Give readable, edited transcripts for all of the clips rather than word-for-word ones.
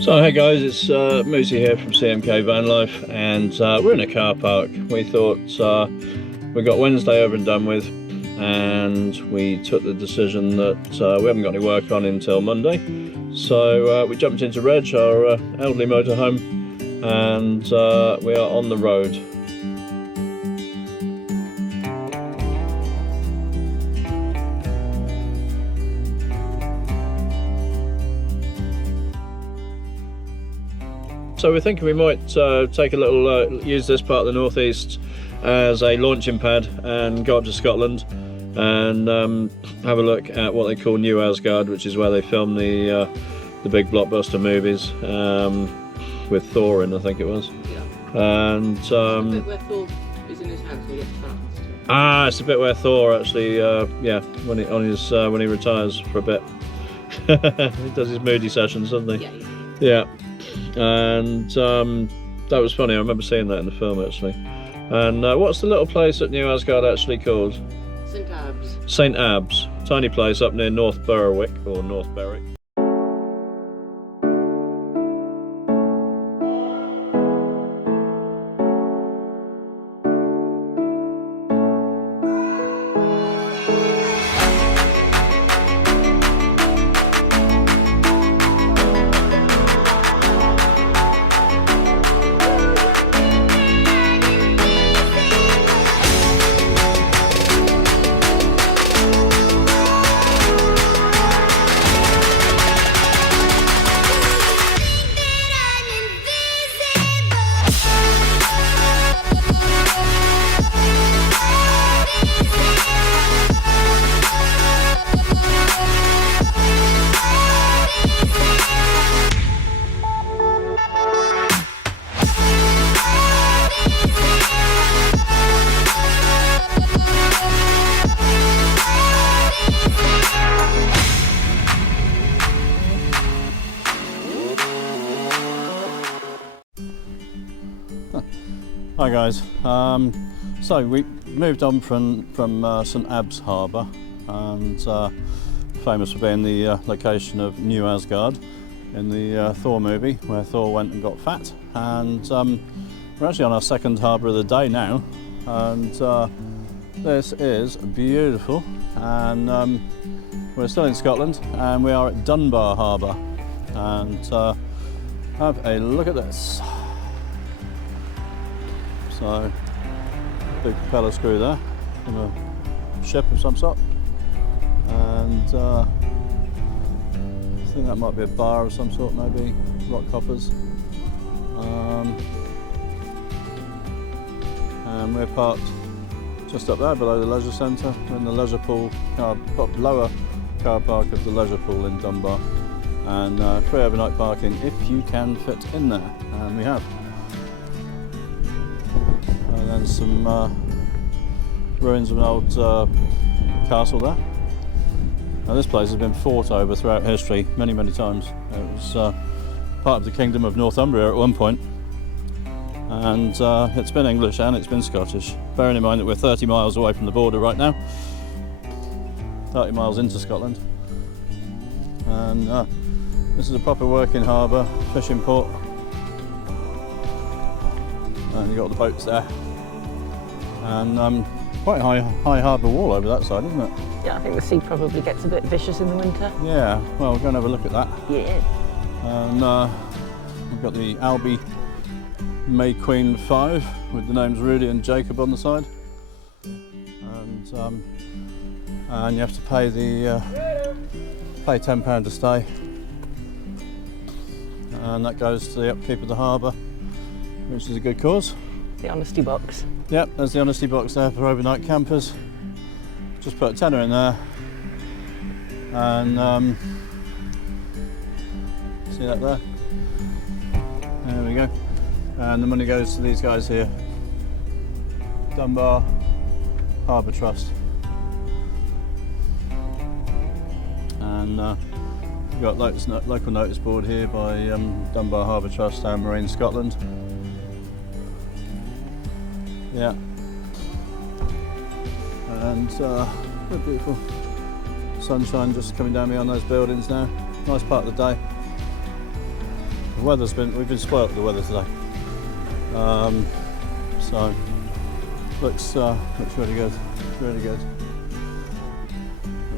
So hey guys, it's Moosey here from CMK Van Life, and we're in a car park. We thought we got Wednesday over and done with, and we took the decision that we haven't got any work on until Monday. So we jumped into Reg, our elderly motorhome, and we are on the road. So we're thinking we might take a little, use this part of the northeast as a launching pad and go up to Scotland and have a look at what they call New Asgard, which is where they filmed the big blockbuster movies with Thor in, I think it was. Yeah. And the bit where Thor is in his house, he gets fat. it's the bit where Thor actually, yeah, when he retires for a bit, he does his moody sessions, doesn't he? Yeah. Yeah. And that was funny. I remember seeing that in the film actually. And what's the little place at New Asgard actually called? St Abbs. St Abbs, tiny place up near North Berwick or North Berwick. Hi guys, so we moved on from St Abbs Harbour, and famous for being the location of New Asgard in the Thor movie, where Thor went and got fat. And we're actually on our second harbour of the day now, and this is beautiful. And we're still in Scotland, and we are at Dunbar Harbour, and have a look at this. So, big propeller screw there from a ship of some sort, and I think that might be a bar of some sort, maybe rock hoppers. And we're parked just up there below the leisure centre. We're in the leisure pool, lower car park of the leisure pool in Dunbar, and free overnight parking if you can fit in there, and we have. And some ruins of an old castle there. Now this place has been fought over throughout history many times. It was part of the Kingdom of Northumbria at one point, and it's been English and it's been Scottish, bearing in mind that we're 30 miles away from the border right now, 30 miles into Scotland. And this is a proper working harbour, fishing port, and you've got the boats there. And quite a high harbour wall over that side, isn't it? Yeah, I think the sea probably gets a bit vicious in the winter. Yeah, well, we'll go and have a look at that. Yeah. And we've got the Albie May Queen 5 with the names Rudy and Jacob on the side. And you have to pay pay £10 to stay. And that goes to the upkeep of the harbour, which is a good cause. The honesty box. Yep, there's the honesty box there for overnight campers. Just put a tenner in there, and see that there? There we go. And the money goes to these guys here, Dunbar Harbour Trust. And we've got local notice board here by Dunbar Harbour Trust and Marine Scotland. Yeah, and beautiful sunshine just coming down beyond those buildings now. Nice part of the day. The we've been spoilt with the weather today. So looks really good. Really good.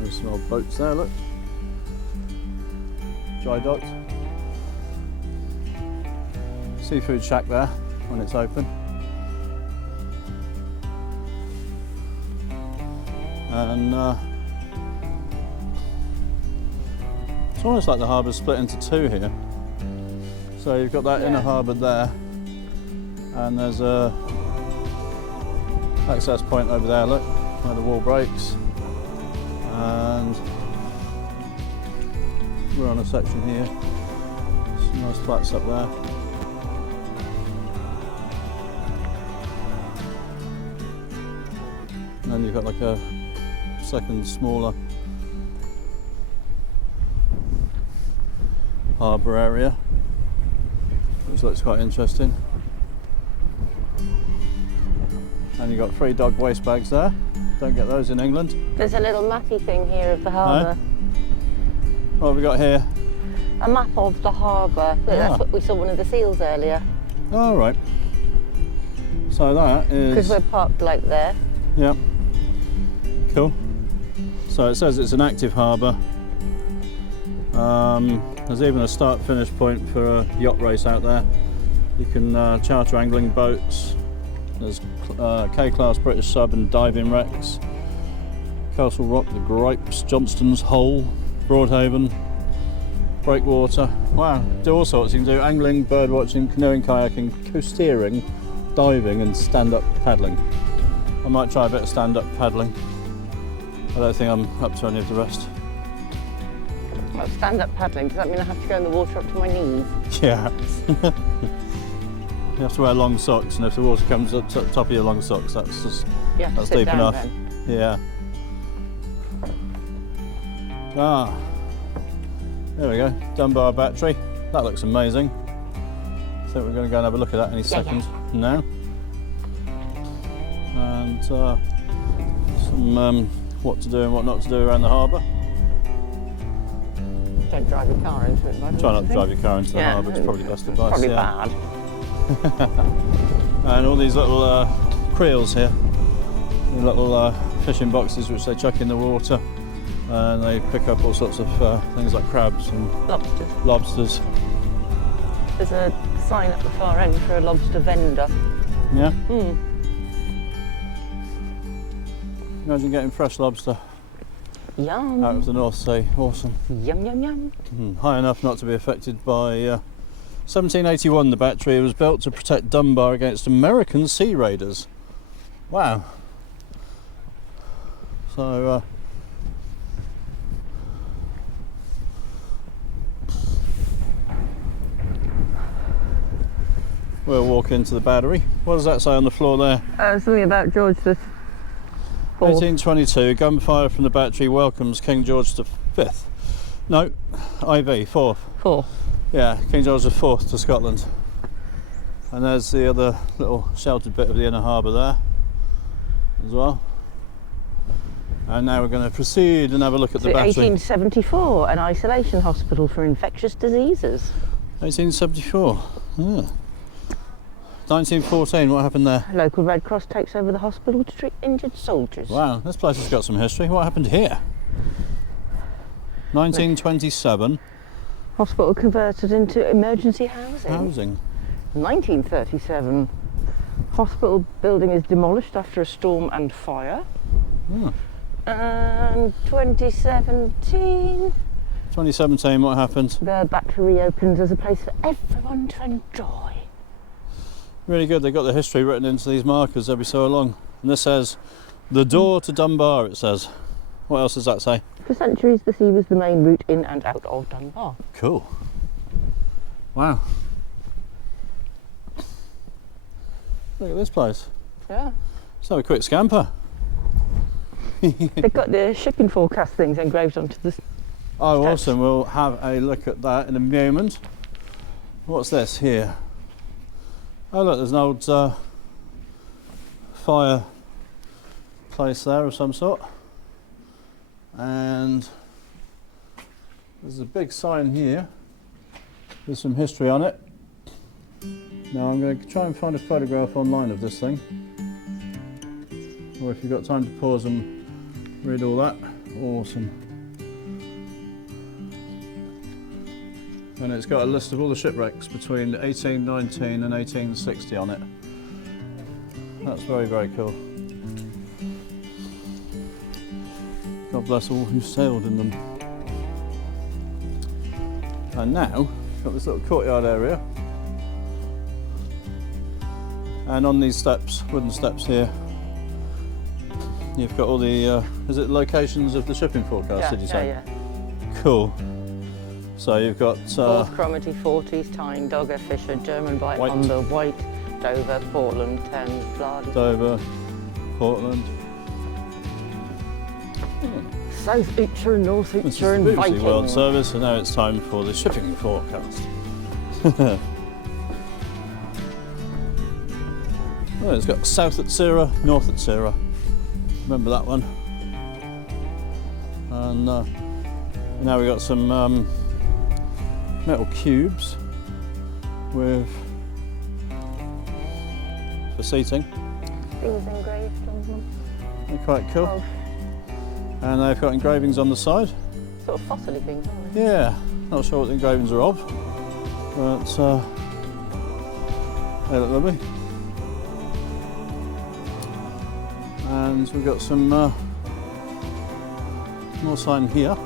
There's some old boats there, look. Dry docked. Seafood shack there when it's open. And it's almost like the harbour's split into two here. So you've got that inner harbour there, and there's a access point over there, look, where the wall breaks. And we're on a section here. Some nice flats up there. And then you've got like a second smaller harbour area, which looks quite interesting. And you've got 3 dog waste bags there. Don't get those in England. There's a little mappy thing here of the harbour. What have we got here? A map of the harbour. That's what we saw one of the seals earlier. Oh, right. So that is... Because we're parked like there. Yeah. Cool. So it says it's an active harbour. There's even a start-finish point for a yacht race out there. You can charter angling boats. There's K-class British sub and diving wrecks. Castle Rock, the Gripes, Johnston's Hole, Broadhaven, Breakwater. Wow, do all sorts. You can do angling, bird watching, canoeing, kayaking, coasteering, diving and stand-up paddling. I might try a bit of stand-up paddling. I don't think I'm up to any of the rest. Well, stand-up paddling, does that mean I have to go in the water up to my knees? Yeah. You have to wear long socks, and if the water comes up to the top of your long socks, that's deep enough. Then. Yeah. Ah, there we go. Dunbar Battery. That looks amazing. I think we're going to go and have a look at that any second now. And some what to do and what not to do around the harbour. Don't drive your car into it, Try not to drive your car into the harbour. It's probably best advice. Probably bad. And all these little creels here, the little fishing boxes which they chuck in the water, and they pick up all sorts of things like crabs and lobsters. There's a sign at the far end for a lobster vendor. Yeah? Imagine getting fresh lobster Yum. out of the North Sea. Awesome. Yum, yum, yum. High enough not to be affected by 1781 the battery was built to protect Dunbar against American sea raiders. Wow. So we'll walk into the battery. What does that say on the floor there? Something about George the 1822, gunfire from the battery welcomes King George V. No, IV, 4th. 4. Yeah, King George IV to Scotland. And there's the other little sheltered bit of the inner harbour there as well. And now we're going to proceed and have a look at the battery. 1874, an isolation hospital for infectious diseases. 1874, yeah. 1914, what happened there? Local Red Cross takes over the hospital to treat injured soldiers. Wow, this place has got some history. What happened here? 1927. Hospital converted into emergency housing. 1937. Hospital building is demolished after a storm and fire. And 2017. 2017, what happened? The battery reopens as a place for everyone to enjoy. Really good, they've got the history written into these markers every so long. And this says, the door to Dunbar, it says. What else does that say? For centuries, the sea was the main route in and out of Dunbar. Cool. Wow. Look at this place. Yeah. Let's have a quick scamper. They've got the shipping forecast things engraved onto the Oh, steps. awesome. We'll have a look at that in a moment. What's this here? Oh, look, there's an old fire place there of some sort. And there's a big sign here There's some history on it. Now I'm going to try and find a photograph online of this thing. Or if you've got time to pause and read all that, awesome. And it's got a list of all the shipwrecks between 1819 and 1860 on it. That's very, very cool. God bless all who sailed in them. And now, got this little courtyard area. And on these steps, wooden steps here, you've got all the, is it locations of the shipping forecast, did you say? Yeah. Cool. So you've got... Forth, Cromarty, Forties, Tyne, Dogger, Fisher, German Bight, White. Humber, White, Dover, Portland, Thames, Blarney. Dover, Portland. South Eacher and North This is Eacher and the BBC Viking. World Service, and now it's time for the shipping forecast. Oh, it's got south at Sierra, north at Sierra. Remember that one. And now we've got some metal cubes with for seating. Things engraved on them. They're quite cool. Oh, And they've got engravings on the side. sort of fossily things, aren't they? Yeah, not sure what the engravings are of, but they look lovely. And we've got some more sign here.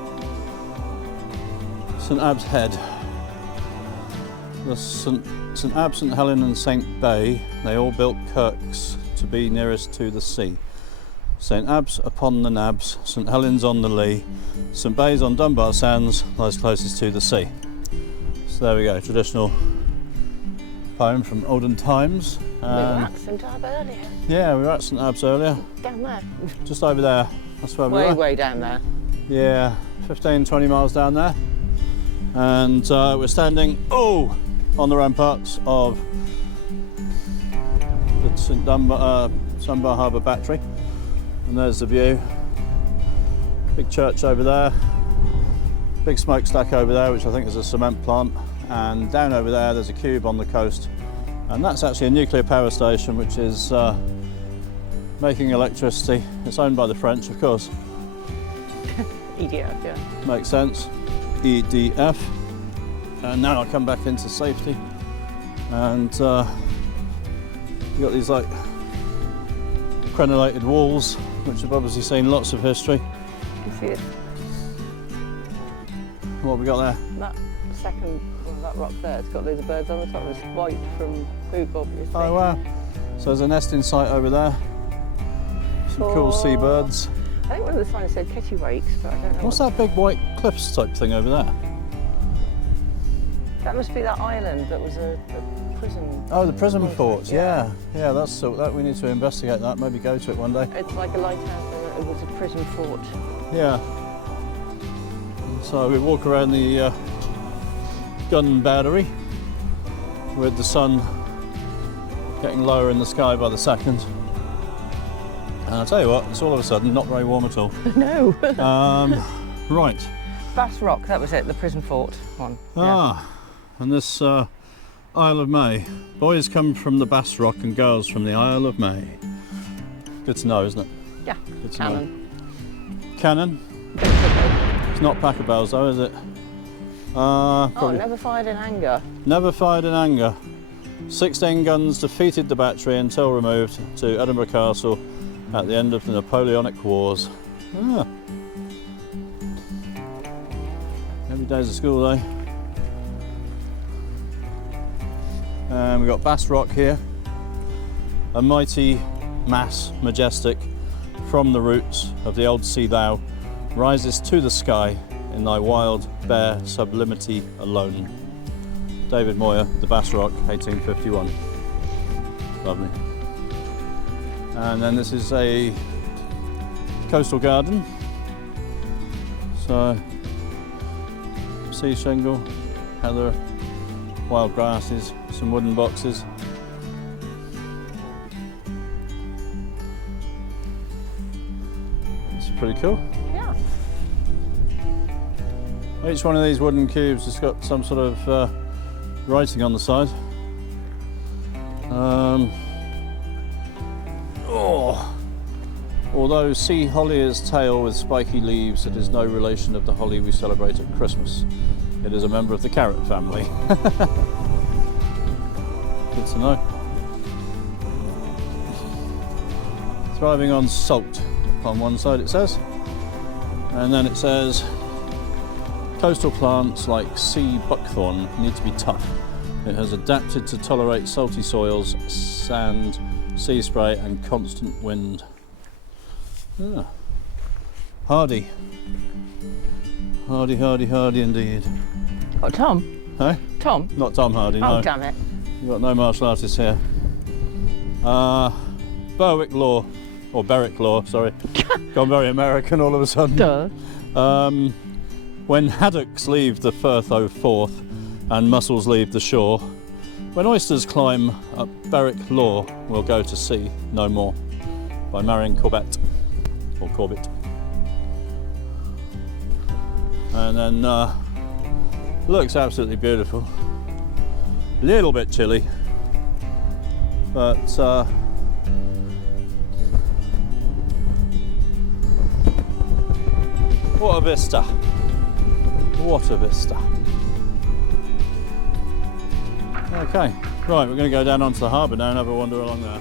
St Abbs Head. The St Abbs, St Helen and St Bay, they all built kirks to be nearest to the sea. St Abbs upon the Nabs, St Helens on the Lee, St Bay's on Dunbar Sands, lies closest to the sea. So there we go, traditional poem from olden times. We were at St Abbs earlier. Yeah, we were at St Abbs earlier, Down there. just over there. That's where we were. Way down there. Yeah, 15, 20 miles down there. And we're standing, on the ramparts of the Dunbar Harbour Battery. And there's the view. Big church over there. Big smokestack over there, which I think is a cement plant. And down over there, there's a cube on the coast. And that's actually a nuclear power station, which is making electricity. It's owned by the French, of course. EDF, yeah. Makes sense. EDF. And now I'll come back into safety. And you've got these like crenellated walls, which have obviously seen lots of history. You can see it. What have we got there? That second, that rock there, it's got loads of birds on the top. It's white from poop, obviously. Oh wow. So there's a nesting site over there. Some cool seabirds. I think one of the signs said kittiwakes, but I don't know. What's that big white cliffs type thing over there? That must be that island that was a prison. Oh, the prison fort. Yeah, that's that. We need to investigate that. Maybe go to it one day. It's like a lighthouse and it was a prison fort. Yeah. So we walk around the gun battery with the sun getting lower in the sky by the second. And I'll tell you what, it's all of a sudden not very warm at all. No. Right. Bass Rock, that was it, the prison fort one. And this Isle of May. Boys come from the Bass Rock and girls from the Isle of May. Good to know, isn't it? Yeah, Good to Cannon. know. Cannon? It's not Packer Bells though, is it? Probably. Never fired in anger. Never fired in anger. 16 guns defeated the battery until removed to Edinburgh Castle at the end of the Napoleonic Wars. Every day's a school day. And we've got Bass Rock here. A mighty mass, majestic, from the roots of the old sea thou, rises to the sky in thy wild, bare sublimity alone. David Moyer, The Bass Rock, 1851. Lovely. And then this is a coastal garden. So, sea shingle, heather, wild grasses, some wooden boxes. It's pretty cool. Yeah. Each one of these wooden cubes has got some sort of writing on the side. Although sea holly is tail with spiky leaves, it is no relation of the holly we celebrate at Christmas. It is a member of the carrot family. Good to know. Thriving on salt on one side it says, and then it says coastal plants like sea buckthorn need to be tough. It has adapted to tolerate salty soils, sand, sea spray and constant wind. Ah. Hardy. Hardy, hardy, hardy indeed. Oh, Tom? Hey? Tom? Not Tom Hardy, no. Oh, damn it. We've got no martial artists here. Berwick Law, or Berwick Law, sorry. Gone very American all of a sudden. Duh. When haddocks leave the Firth o' Forth and mussels leave the shore, when oysters climb up Berwick Law, we'll go to sea no more. By Marion Corbett, or Corbett. And then, looks absolutely beautiful. Little bit chilly, but what a vista! What a vista! Okay, right, we're going to go down onto the harbour now and have a wander along there.